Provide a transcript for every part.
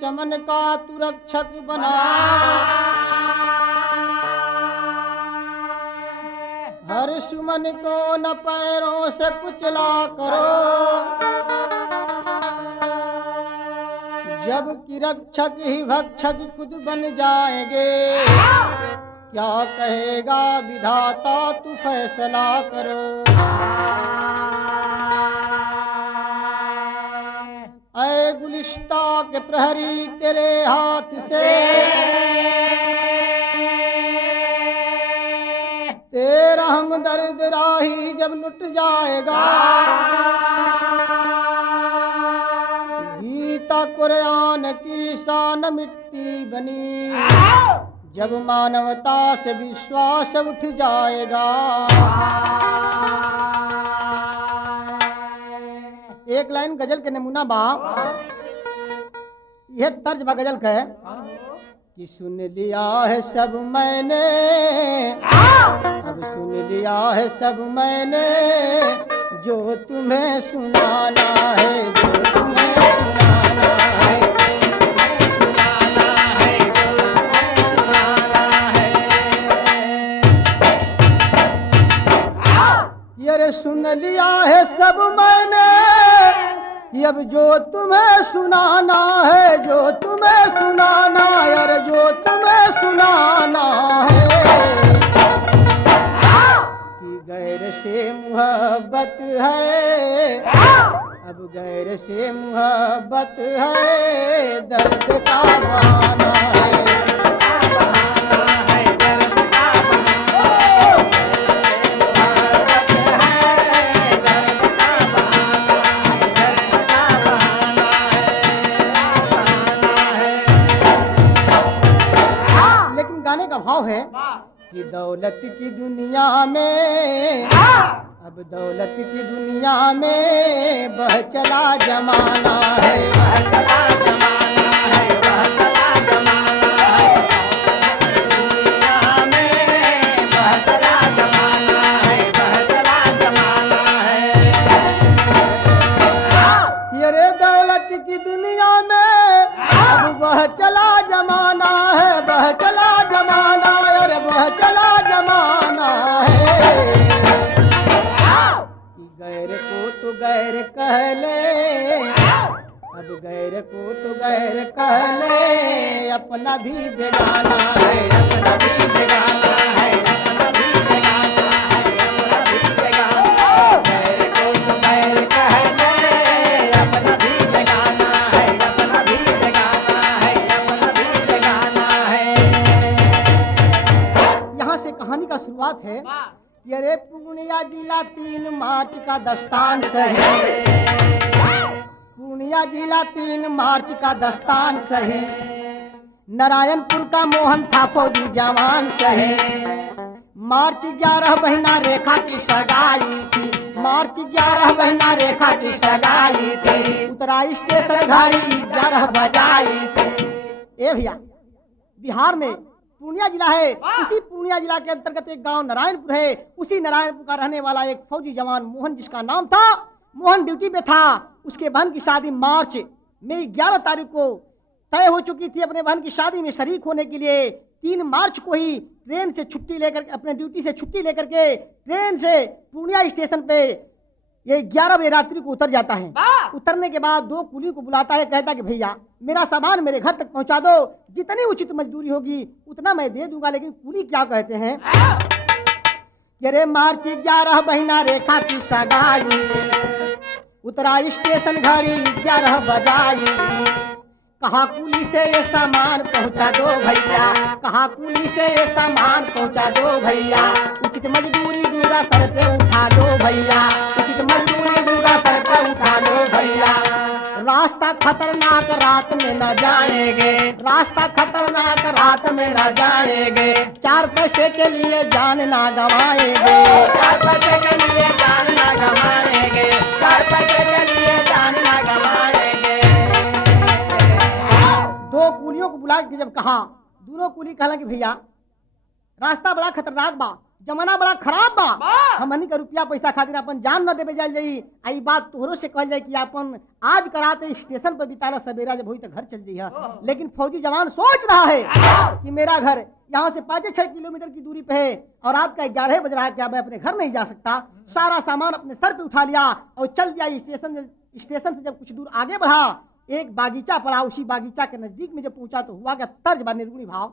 चमन का तू रक्षक बना, हर सुमन को न पैरों से कुचला करो, जबकि रक्षक ही भक्षक खुद बन जाएंगे, क्या कहेगा विधाता तू फैसला करो। ऐ गुलिस्ता के प्रहरी तेरे हाथ से तेरा हमदर्द राही जब लुट जाएगा, गीता कुरान की शान मिट्टी बनी, जब मानवता से विश्वास उठ जाएगा। एक लाइन गजल के नमूना बा, यह तर्ज बा गजल का कि सुन लिया है सब मैंने, अब सुन लिया है सब मैंने, जो तुम्हें सुनाना है, जो तुम्हें सुनाना है, ये सुन लिया है सब मैंने, अब जो तुम्हें सुनाना है, जो तुम्हें सुनाना है, अरे जो तुम्हें सुनाना है, कि गैर से मोहब्बत है, अब गैर से मोहब्बत है, दर्द का बहाना है। भाव है कि दौलत की दुनिया में, अब दौलत की दुनिया में बह चला जमाना है, बह चला जमाना है, बह चला जमाना है, दुनिया में बह चला जमाना है, बह चला जमाना है। अरे दौलत की दुनिया में अब बह चला जमाना है, बह चला जमाना, अरे बह चला जमाना है, कि गैर को तो गैर कह ले, अब गैर को तो गैर कह ले, अपना भी बेगाना है, अपना भी बेगाना है, अपना भी बेगाना है, अपना भी बेगाना, गैर को तो गैर कह ले, अपना भी बेगाना है, अपना भी बेगाना है, अपना भी बेगाना है। यहाँ से कहानी का शुरुआत है कि अरे पूर्णिया जिला 3 मार्च का दस्तान सही, पूर्णिया जिला 3 मार्च का दस्तान सही, नारायणपुर का मोहन था फौजी जवान सही, मार्च 11 महीना रेखा की सगाई थी, मार्च 11 महीना रेखा की सगाई थी, उतरा स्टेशन घड़ी 11 बजाई थी। ए भैया, बिहार में पूर्णिया जिला है, उसी पूर्णिया जिला के अंतर्गत एक गांव नारायणपुर है, उसी नारायणपुर का रहने वाला एक फौजी जवान मोहन, जिसका नाम था मोहन, ड्यूटी पे था। उसके बहन की शादी मार्च में 11 तारीख को तय हो चुकी थी। अपने बहन की शादी में शरीक होने के लिए 3 मार्च को ही ट्रेन से छुट्टी लेकर, अपने ड्यूटी से छुट्टी लेकर के ट्रेन से पूर्णिया स्टेशन पे ये 11 बजे रात्रि को उतर जाता है। उतरने के बाद 2 कुली को बुलाता है, कहता कि भैया मेरा सामान मेरे घर तक पहुंचा दो, जितनी उचित मजदूरी होगी उतना मैं दे दूंगा। लेकिन कुली क्या कहते हैं, अरे मार्च 11 महीना रेखा की सगाई, उतरा स्टेशन घड़ी 11 बजाई, कहा कुली से ये सामान पहुंचा दो भैया, कहा कुली से ये सामान पहुंचा दो भैया, उचित मजदूरी दूंगा सर पे उठा दो भैया, उचित मजदूरी दूंगा सर पे उठा दो भैया। रास्ता खतरनाक रात में न जाएंगे, रास्ता खतरनाक रात में न जाएंगे, 4 पैसे के लिए जान ना गवाएंगे, 4 पैसे के लिए जान ना गवाएंगे, 4 पैसे के लिए जान ना गवाएंगे। 2 कुलियों को बुला के जब कहा, दोनों कुली कहला कि भैया रास्ता बड़ा खतरनाक बा, जमाना बड़ा खराब बा, हमनी का रुपया पैसा खातिर अपन जान न देवे जाए जाई। आई बात तोहरो से कहल जाए कि अपन आज कराते स्टेशन पर बिताला, सवेरा जब होई तो घर चल जाइए। लेकिन फौजी जवान सोच रहा है कि मेरा घर यहाँ से 5-6 किलोमीटर की दूरी पे है और रात का 11 बज रहा है, क्या मैं अपने घर नहीं जा सकता। सारा सामान अपने सर पे उठा लिया और चल दिया स्टेशन से जब कुछ दूर आगे बढ़ा, एक बागीचा पड़ा, उसी बागीचा के नजदीक में जब पहुंचा तो हुआ क्या, तर्ज बा निर्गुणी भाव,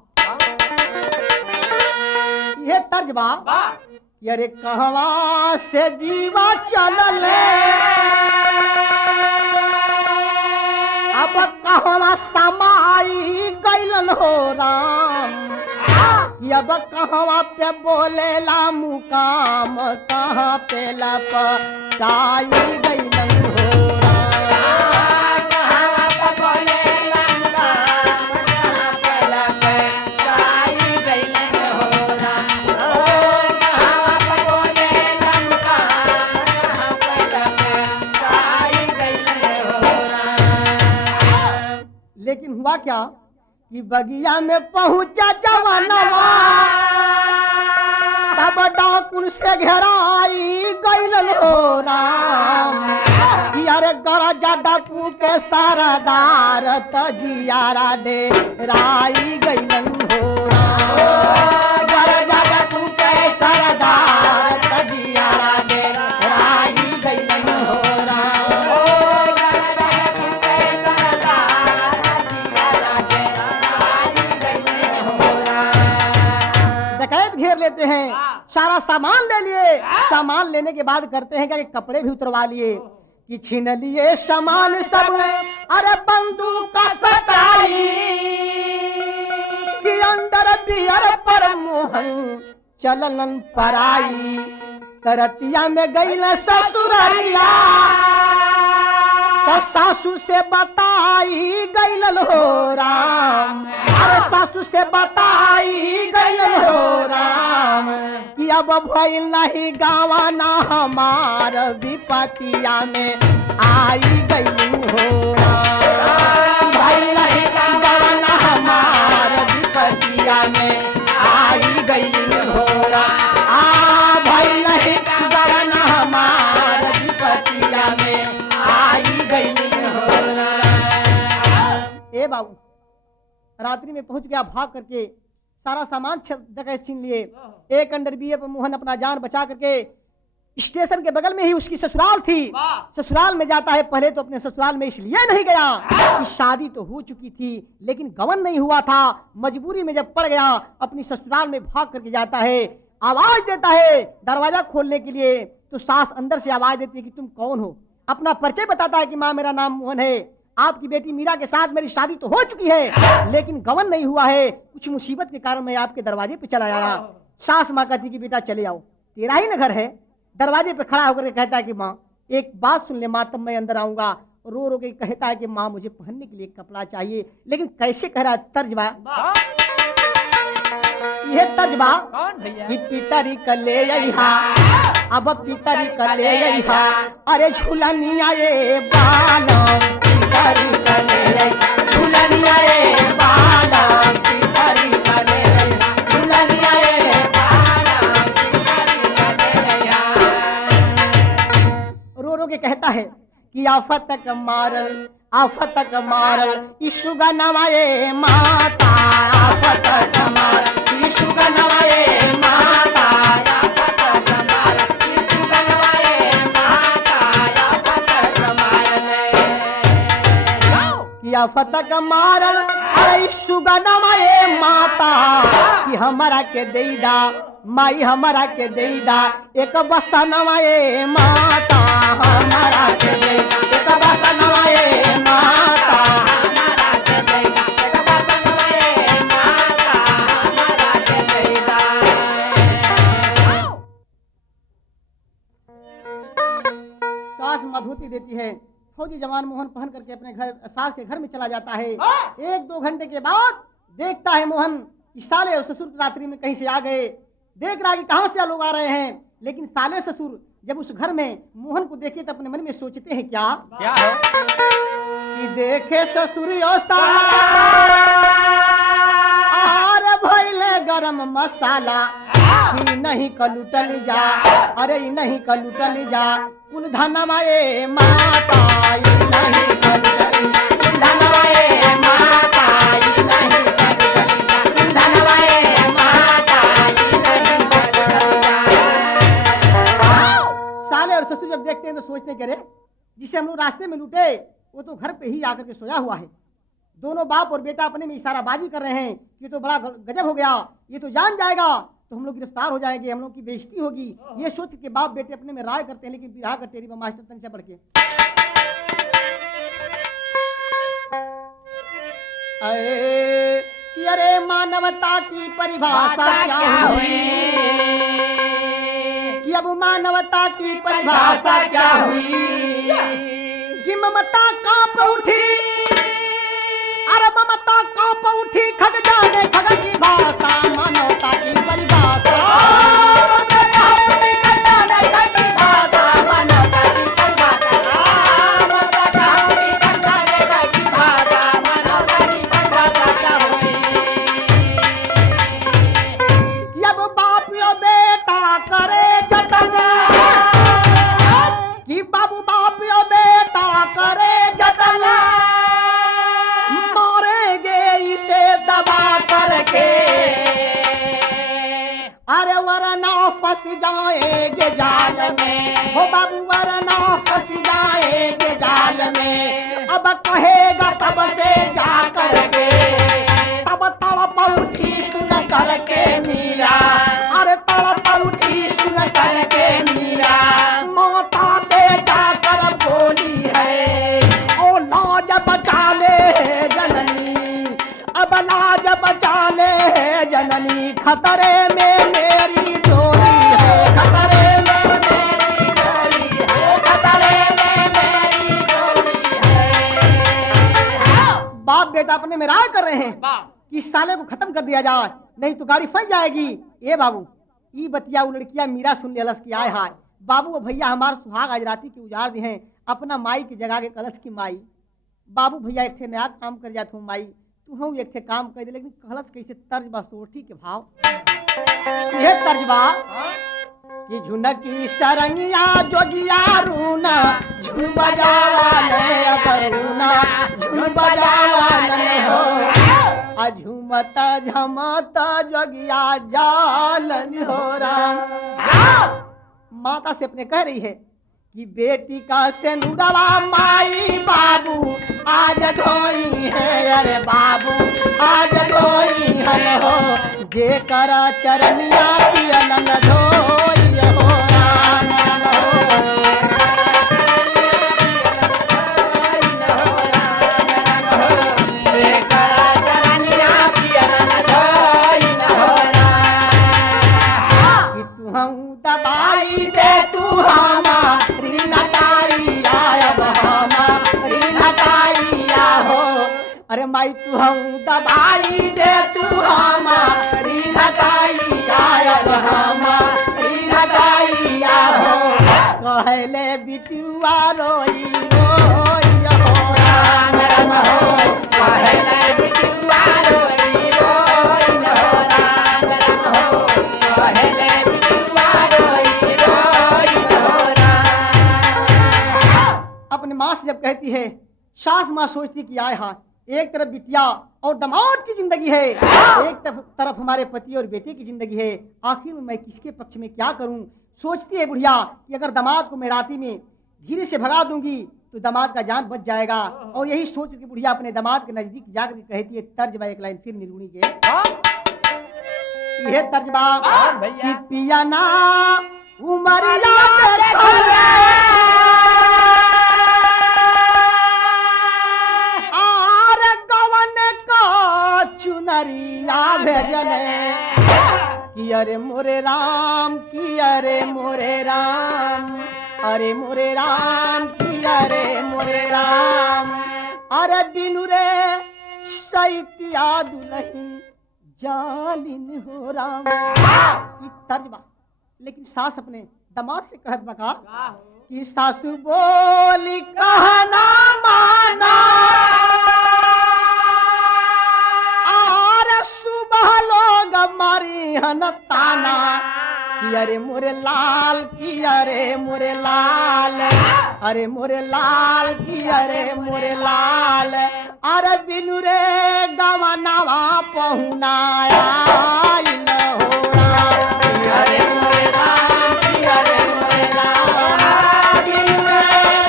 यह तर्ज बा कि अरे कहवा से जीवा चलल, अब कहवा समाई गइलन हो राम, कि अब कहवा पे बोलेला मुकाम, कहाँ पे लपटाई गइलन हो लेकिन हुआ क्या कि बगिया में पहुंचा जवानवा, तब डाकुन से घेराई गइलन हो राम, कि अरे गरजा डाकू के सरदार तजियारा डेराई गइलन हो राम, गरजा डाकू के सरदार तजियारा डेराई गइलन हो राम। घेर लेते हैं, सारा सामान ले लिए, सामान लेने के बाद करते हैं क्या कि कपड़े भी उतरवा लिए, कि छीन लिए सामान सब, अरे बंदूक का सटाई, कि अंदर बियर पर मोहन चलन पराई, तरतिया में गइल ससुररिया, सासू से बताई गइल हो राम, अरे सासू से बताई गइल हो राम, कि अब भइल नहीं गावा ना हमार विपतिया में आई गइल हो राम, भइल नहीं गावा ना हमार विपतिया में आई गइल हो राम, भइल नहीं गावा ना हमार विपतिया में आई गइल हो राम। ए बाबू रात्रि में पहुंच गया, भाग करके सारा सामान जगह छीन लिए, एक अंडर बीए पर मोहन अपना जान बचा करके स्टेशन के बगल में ही उसकी ससुराल थी, ससुराल में जाता है। पहले तो अपने ससुराल में इसलिए नहीं गया कि शादी तो हो चुकी थी लेकिन गवन नहीं हुआ था, मजबूरी में जब पड़ गया अपनी ससुराल में भाग करके जाता है, आवाज देता है दरवाजा खोलने के लिए, तो सास अंदर से आवाज देती है कि तुम कौन हो, अपना परिचय बताता है कि माँ मेरा नाम मोहन है, आपकी बेटी मीरा के साथ मेरी शादी तो हो चुकी है लेकिन गवन नहीं हुआ है, कुछ मुसीबत के कारण मैं आपके दरवाजे पे चला आया। सास माँ कहती कि बेटा चले आओ, तेरा ही न घर है। दरवाजे पे खड़ा होकर कहता है कि माँ एक बात सुन ले माँ, तब मैं अंदर आऊंगा। रो रो के कहता है कि माँ मुझे पहनने के लिए कपड़ा चाहिए, लेकिन कैसे कह रहा है, तर्जबा यह तर्जबा कि पितरी कले यहा, अब पितरी कले यहा, अरे झूलनिया ये बालम पितरी कले, झूलनिया ये बालम पितरी कले, झूलनिया ये बालम पितरी कले। रो रो के कहता है कि आफत क मारल आफत मारल ईशु गनवाए माता, आफत मारल ईशु गनवाए माता, आफत मारल ईशु गनवाए माता, कि हमारा के देदा माई हमारा के देदा एक बस्ता नवाए माता, हमारा के देदा एक बस्ता नवाए माता, हमारा के देदा एक बस्ता नवाए माता, हमारा के देदा। सास मधुती देती है। फौजी जवान मोहन पहन करके अपने घर सास के घर में चला जाता है। 1-2 घंटे के बाद देखता है मोहन कि साले और ससुर रात्रि में कहीं से आ गए। देख रहा कि कहां से लोग आ रहे हैं, लेकिन साले ससुर जब उस घर में मोहन को देखे तो अपने मन में सोचते हैं क्या है कि देखे ससुर साला अरे भइले गरम मसाला, कि नहीं कलुटल जा, अरे नहीं कलुटल जा कुल धनवाए माता, नहीं कलुटल कुल धनवाए माता, नहीं कलुटल कुल धनवाए माता, नहीं कलुटल। साले और ससुर जब देखते हैं तो सोचते करे जिसे हम लोग रास्ते में लूटे वो तो घर पे ही आकर के सोया हुआ है। दोनों बाप और बेटा अपने में इशाराबाजी कर रहे हैं कि तो बड़ा गजब हो गया, ये तो जान जाएगा तो हम लोग गिरफ्तार हो जाएंगे, हम लोग की बेइज्जती होगी। ये सोच के बाप बेटे अपने में राय करते हैं, लेकिन बिरहा का टेरी मास्टर तन से बढ़ के कि अरे मानवता की परिभाषा क्या हुई, कि अब मानवता की परिभाषा क्या हुई, कि ममता कांप उठी, अरे ममता कांप उठी, खग जाने खग की भाषा, मानवता की परिभाषा, अब बाप यो बेटा करे जतन, कि बाबू बाप यो बेटा करे जतन, मारेंगे इसे दबा करके, अरे वरना फंस जाएंगे जाल में, हो बाबू वरना फंस जाएंगे जाल में। अब कहेगा सबसे जा करके, तब तड़प उठी सुन करके मीरा, अरे तड़प उठी सुन करके मीरा, माता से जाकर बोली है ओ लाज बचा ले जननी, अब लाज बचा ले जननी, खतरे में मेरी डोली है, खतरे में मेरी डोली है, खतरे में मेरी डोली है। बाप बेटा अपने में राय कर रहे हैं कि इस साले को खत्म कर दिया जाए, नहीं तो गाड़ी फंस जाएगी। ए बाबू ई बतिया वो लड़कियां मीरा सुन लेलस की आय हाय बाबू भैया हमार सुहाग आज राती की उजाड़ दी हैं, अपना माई की जगह के कलश की माई, बाबू भैया एक ठे नया काम कर जात हूँ माई, तू हम एक ठे काम कर दे, लेकिन कलश कैसे तर्ज बा सोठी के भाव, ये तर्ज बा कि झुनकी सरंगिया जोगिया रूना, झुन बजावाले अपरूना, झुन बजावाले हो, अझुमत झमत जोगिया जालन हो राम। माता से अपने कह रही है कि बेटी का सेनुरवा माई बाबू आज धोई है, अरे बाबू आज धोई है हो, जे कर चरनिया पियलन धोई हो राम दबाई दे तू हमारी नटाइया, अब हमारी नटाइया हो, अरे माई तू हम दबाई दे तू हमारी नटाइया, अब हमारी नटाइया हो, कहले बिटुआ रोई रोई हो राम राम हो, कहले बिटुआ रोई रोई हो राम राम हो, कहले अपने माँ से जब कहती है सास माँ सोचती कि आए हाँ, एक तरफ बिटिया और दामाद की जिंदगी है, एक तरफ हमारे पति और बेटे की जिंदगी है, आखिर में मैं किसके पक्ष में क्या करूं। सोचती है बुढ़िया कि अगर दामाद को मैं राती में धीरे से भगा दूंगी तो दामाद का जान बच जाएगा। और यही सोच के बुढ़िया अपने दामाद के नजदीक जाकर कहती है, तर्जबा एक लाइन फिर निर्गुणी के यह तर्जबा कि पिया ना उमरिया चुनरिया भेजने कि अरे मोरे राम की अरे मोरे राम, अरे मोरे राम की अरे मोरे राम, अरे बिनु रे सैतिया दुलही जालिन हो राम। ये तर्जबा। लेकिन सास अपने दामाद से कहत बका कि सासू बोली कहना माना, सुबह लोग मारी हन ताना कि अरे मोरे लाल की अरे मोरे लाल, अरे मोरे लाल की अरे मोरे लाल, अरे बिनु रे गवनावा पहुनाया अरे मोरे लाल की अरे मोरे लाल, बिनु रे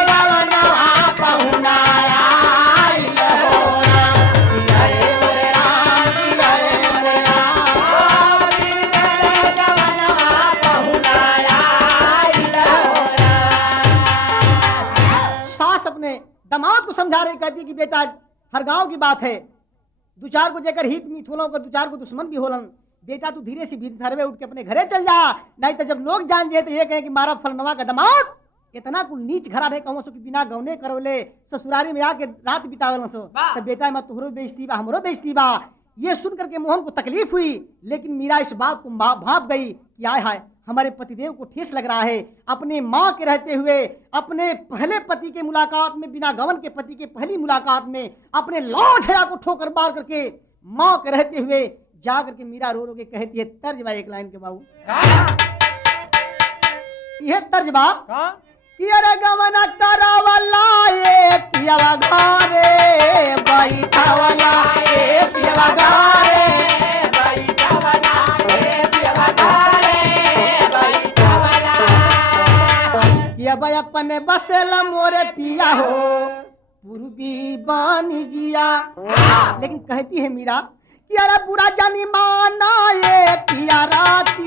गवनावा पहुनाया दामाद को समझा रही, कहती कि बेटा हर गांव की बात है, दो चार को जेकर हित मीत होलन को दो चार को दुश्मन भी होलन, बेटा तू धीरे से सरवे उठ के अपने घरे चल जा, नहीं तो जब लोग जान जाए तो ये कहे कि मारा फलनवा का दामाद इतना कुल नीच घरा रहे कहूँ सो कि बिना गौने करवले ससुरारी में आके रात बितावल सो, तो बेटा मैं तुहरो बेइज्जती बा हमरो बेइज्जती बा। ये सुन करके मोहन को तकलीफ हुई, लेकिन मीरा इस बात को भाप गई कि आय हाय हमारे पतिदेव को ठेस लग रहा है, अपने माँ के रहते हुए अपने पहले पति के मुलाकात में, बिना गवन के पति के पहली मुलाकात में अपने लौ झया को ठोकर मार करके माँ के रहते हुए जा करके मीरा रो रो के कहती है तर्जबा एक लाइन के बाबू, यह तर्जबा कि अरे गवन करावला ये पियवा घरे बैठावला ये पियवा घरे बैठावला ये पियवा घरे बैठावला, ये भाई अपने बसेला मोरे पिया हो पूर्वी बानी जिया। लेकिन कहती है मीरा कि अरे बुरा जानी माना ये पिया राती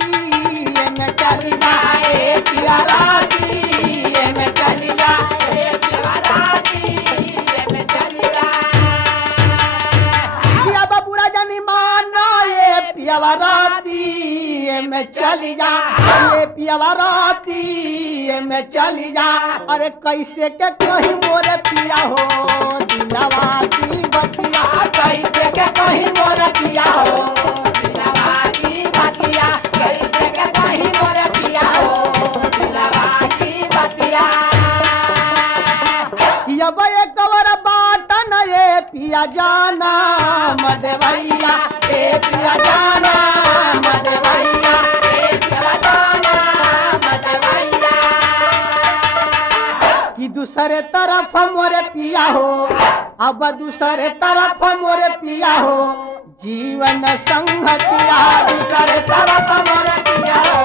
ये मैं चली जाए पिया राती ये मैं चली जाए पिया राती ये मैं चली जाए, पिया बुरा जानी माना ये पिया राती ये मैं चली जा, ये पिया राती ये मैं चली जा। अरे कैसे के कहीं मोरे पिया हो दिलवा की बतिया, कैसे के कहीं मोरे पिया हो दिलवा की बतिया, कैसे के कहीं मोरे पिया हो दिलवा की बतिया। ये बे कवर बाटन ये पिया जाना मदवैया, ए पिया जाना मदवैया, ए पिया जाना मदवैया, कि दूसरे तरफ मोरे पिया हो, अब दूसरे तरफ मोरे पिया हो जीवन संगतिया, दूसरे तरफ मोरे पिया हो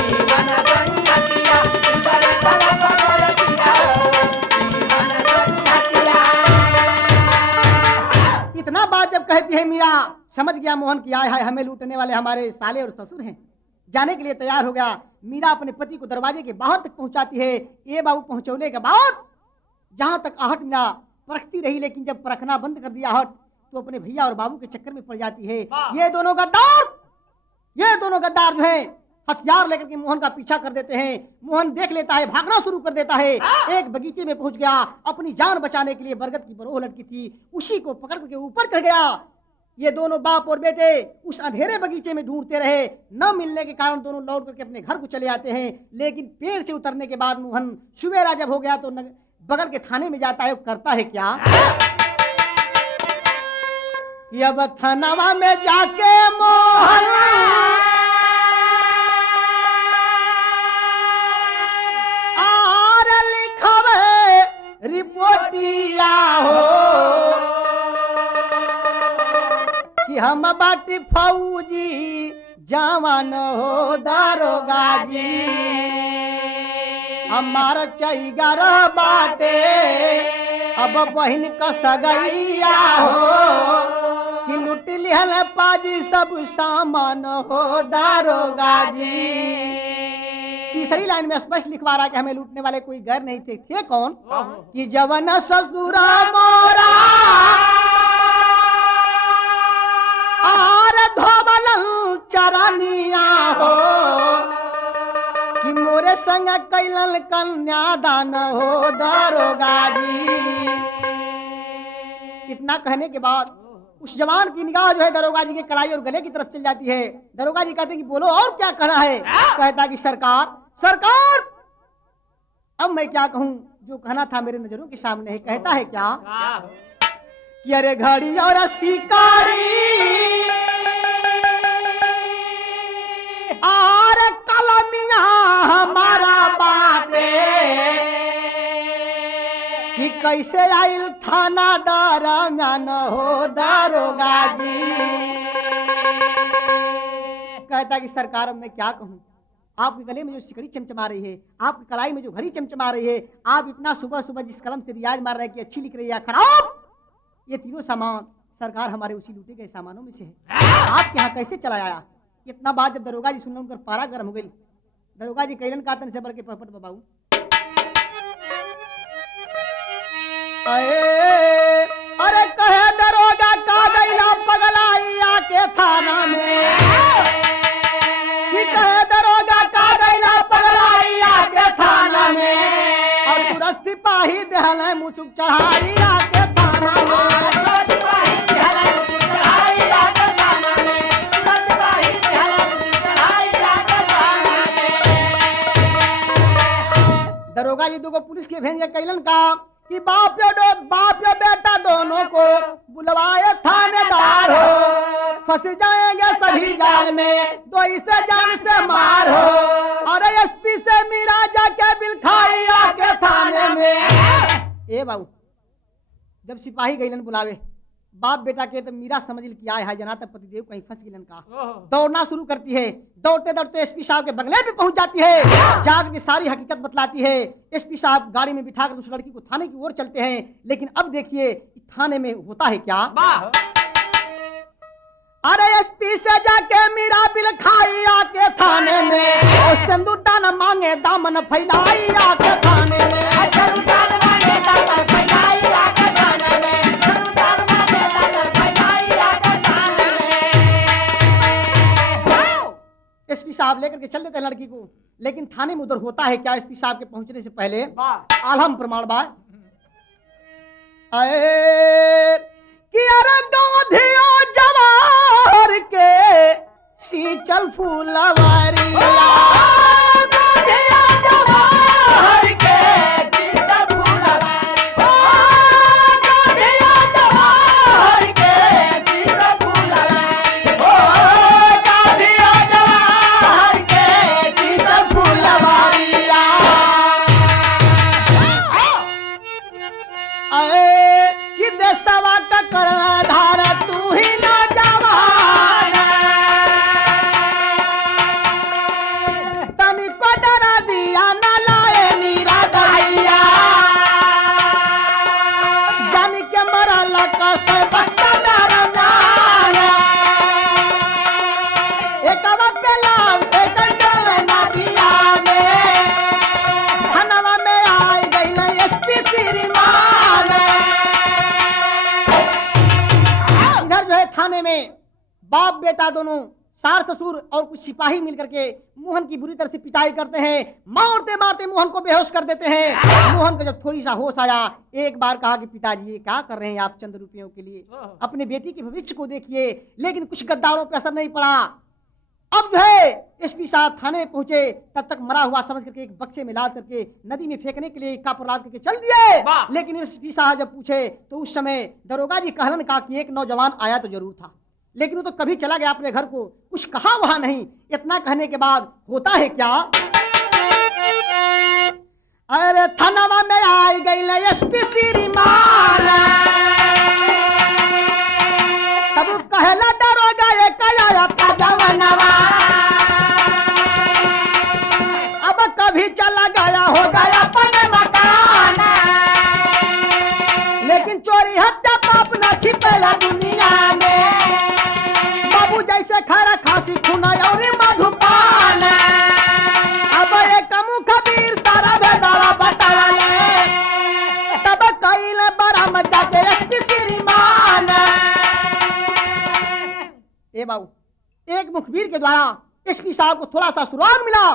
जीवन संगतिया, दूसरे तरफ मोरे पिया हो जीवन संगतिया। इतना बात जब कहती है मीरा, समझ गया मोहन की आय हाय हमें लूटने वाले हमारे साले और ससुर हैं, जाने के लिए तैयार हो गया। मीरा अपने पति को दरवाजे के बाहर तक पहुंचाती है। ये बाबू पहुंचौले के बाद जहां तक आहट मीरा परखती रही, लेकिन जब परखना बंद कर दिया आहट तो अपने भैया और बाबू के चक्कर में पड़ जाती है। ये दोनों गद्दार जो है हथियार लेकर के मोहन का पीछा कर देते हैं। मोहन देख लेता है, भागना शुरू कर देता है। एक बगीचे में पहुंच गया, अपनी जान बचाने के लिए बरगद की बरोह लटकी थी, उसी को पकड़ करके ऊपर चढ़ गया। ये दोनों बाप और बेटे उस अंधेरे बगीचे में ढूंढते रहे, न मिलने के कारण दोनों लौट करके अपने घर को चले आते हैं। लेकिन पेड़ से उतरने के बाद मोहन सुबेरा जब हो गया तो बगल के थाने में जाता है। करता है क्या, अब थानावा में जाके मोहन आर लिखवे रिपोर्टिया हम बाटी फौजी जवान हो दारोगा जी, हमार चैगर बाटे अब बहन का सगैया हो, कि लुट लिहल पाजी सब सामान हो दारोगा जी। तीसरी लाइन में स्पष्ट लिखवा रहा कि हमें लूटने वाले कोई गैर नहीं थे कौन? कि जवन ससुरा मोरा आर धोबल चरनिया हो, कि मोरे संग कैलन कन्यादान हो दारोगा जी। इतना कहने के बाद उस जवान की निगाह जो है दरोगा जी के कलाई और गले की तरफ चल जाती है। दरोगा जी कहते हैं कि बोलो और क्या कहना है? कहता कि सरकार अब मैं क्या कहूं, जो कहना था मेरे नजरों के सामने है। कहता है क्या कि अरे घड़ी और शिकारी और कलमिया हमारा बाटे, कि कैसे आइल थाना दरम्यान हो दारोगा जी। कहता कि सरकार अब मैं क्या कहूं, आपके गले में जो सिकड़ी चमचमा रही है, आपकी कलाई में जो घड़ी चमचमा रही है, आप इतना सुबह सुबह जिस कलम से रियाज मार रहे हैं कि अच्छी लिख रही है खराब, ये तीनों सामान सरकार हमारे उसी लूटे गए सामानों में से है, आपके यहाँ कैसे चला आया? इतना बात जब दरोगा जी सुनने उनकर पारा गर्म हो गई। दरोगा जी कैलन कातन से बढ़ के पपट बबाऊ अरे कहे दरोगा का गैला पगलाई आके थाना में, कि कहे दरोगा का गैला पगलाई आके थाना में, और तुरंत सिपाही देहल मुसुक चढ़ाई आके थाना में। दरोगा जी दुगो पुलिस के भेजे कैलन का कि बाप या बेटा दोनों को बुलवाए थानेदार हो, फंस जाएंगे सभी जाल में, दो इसे जान से मार हो, और एसपी से मीरा जाके बिल खाई आके थाने में। ए बाबू जब सिपाही गैलन बुलावे, बाप बेटा के तो मीरा समझ ली कि आए है जना तक पतिदेव कहीं फंस गिलन का, दौड़ना शुरू करती है। दौड़ते दौड़ते एसपी साहब के बंगले पे पहुंच जाती है, जाग की सारी हकीकत बतलाती है। एसपी साहब गाड़ी में बिठाकर उस लड़की को थाने की ओर चलते हैं। लेकिन अब देखिए थाने में होता है क्या। अरे एसपी से जाके मीरा बिल खाई आके थाने में, और सिंदूर दान मांगे दामन फैलाई आके थाने में। एसपी साहब लेकर के चल देते हैं लड़की को। लेकिन थाने में उधर होता है क्या, एसपी साहब के पहुंचने से पहले आलम प्रमाण बा कि अरे गांधियो जवाहर के सींचल फूलवारिया, बाप बेटा दोनों सार ससुर और कुछ सिपाही मिलकर के मोहन की बुरी तरह से पिटाई करते हैं। मारते मारते मोहन को बेहोश कर देते हैं। मोहन को जब थोड़ी सा होश आया, एक बार कहा कि पिताजी ये क्या कर रहे हैं आप चंद रुपयों के लिए, अपने बेटी के भविष्य को देखिए। लेकिन कुछ गद्दारों पे असर नहीं पड़ा। अब जो है एसपी साहब थाने में पहुंचे, तब तक मरा हुआ समझ करके एक बक्से में लाद करके नदी में फेंकने के लिए कापुर लाद करके चल दिए। लेकिन एसपी साहब जब पूछे तो उस समय दरोगा जी कहलन का कि एक नौजवान आया तो जरूर था, लेकिन वो तो कभी चला गया अपने घर को, कुछ कहा वहां नहीं। इतना कहने के बाद होता है क्या, अरे थानावा में आई गई एसपी श्रीमान, तब कहला डरो भी चला गया हो गया अपने मकान। लेकिन चोरी हत्या पाप न छिपेला दुनिया में, बाबू जैसे खरा खांसी खूना और मधुपान। अब एक मुख वीर सारा बेदारा बताले, तब कइले बरामद जाके एसपी श्रीमान। ए बाबू, एक मुखबिर के द्वारा एसपी साहब को थोड़ा सा सुराग मिला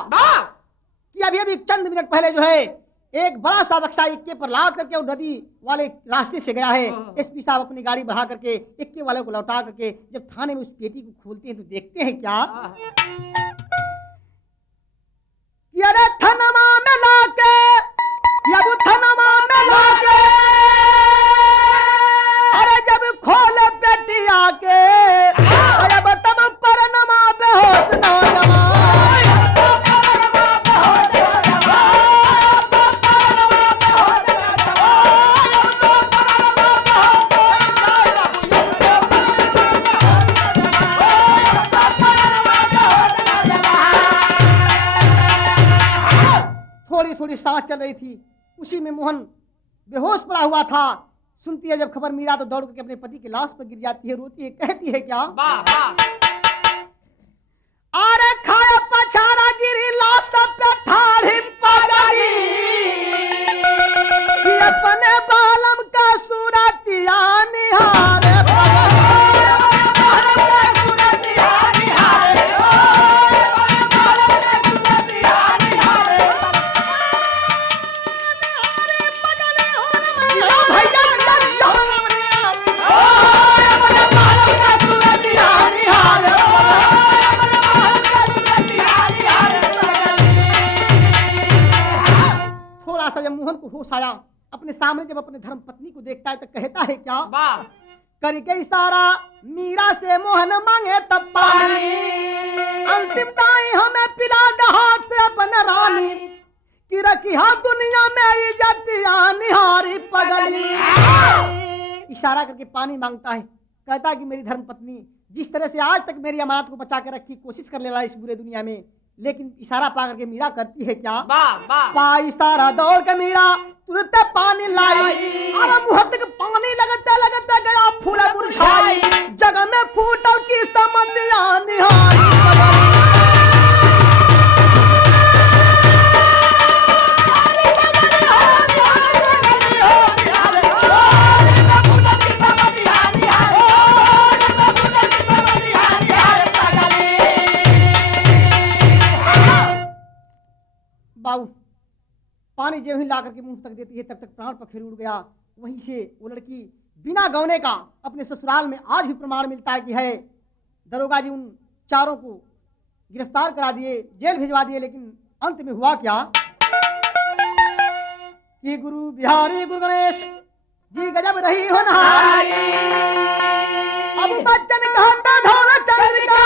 कि अभी अभी चंद मिनट पहले जो है एक बड़ा सा बक्सा इक्के पर लाद करके और नदी वाले रास्ते से गया है। एसपी साहब अपनी गाड़ी बढ़ा करके इक्के वाले को लौटा करके जब थाने में उस पेटी को खोलते हैं तो देखते हैं क्या कि अरे थनमा में लाके, अब थनमा में लाके, अरे जब खोले पेटी आके, अरे तब पर नमा बेहोश नौजवान। थोड़ी थोड़ी सांस चल रही थी, उसी में मोहन बेहोश पड़ा हुआ था। सुनती है जब खबर मीरा तो दौड़ करके अपने पति की लाश पर गिर जाती है, रोती है, कहती है क्या अरे खाया पछाड़ा गिरी लाश पे ठाड़ी पगली, अपने बालम का सूरतिया निहारे होश आया। अपने सामने जब अपने धर्म पत्नी को देखता है तो कहता है क्या करके इशारा मीरा से मोहन मांगे तब पानी, अंतिम दाई हमें पिला दे हाथ से अपने रानी, कि रखी हा दुनिया में इज्जत निहारी पगली। इशारा करके पानी मांगता है, कहता है कि मेरी धर्म पत्नी जिस तरह से आज तक मेरी अमानत को बचा कर रखी, कोशिश कर लेना इस बुरे दुनिया में, लेकिन इशारा पा करके मीरा करती है क्या पा इशारा दौड़ के मीरा तुरंत पानी लाई, अरे मुंह तक पानी लगता लगता गया फूला मुरझाई, जगह में फूटल की समझिया निहारी। बाबू पानी जो ही ला करके मुंह तक देती है तब तक प्राण पखेरु उड़ गया। वहीं से वो लड़की बिना गौने का अपने ससुराल में आज भी प्रमाण मिलता है कि है दरोगा जी उन चारों को गिरफ्तार करा दिए, जेल भिजवा दिए, लेकिन अंत में हुआ क्या कि गुरु बिहारी गुरु गणेश जी गजब रही होनहारी, अब बच्चन कहता ढोल चंद्रिका।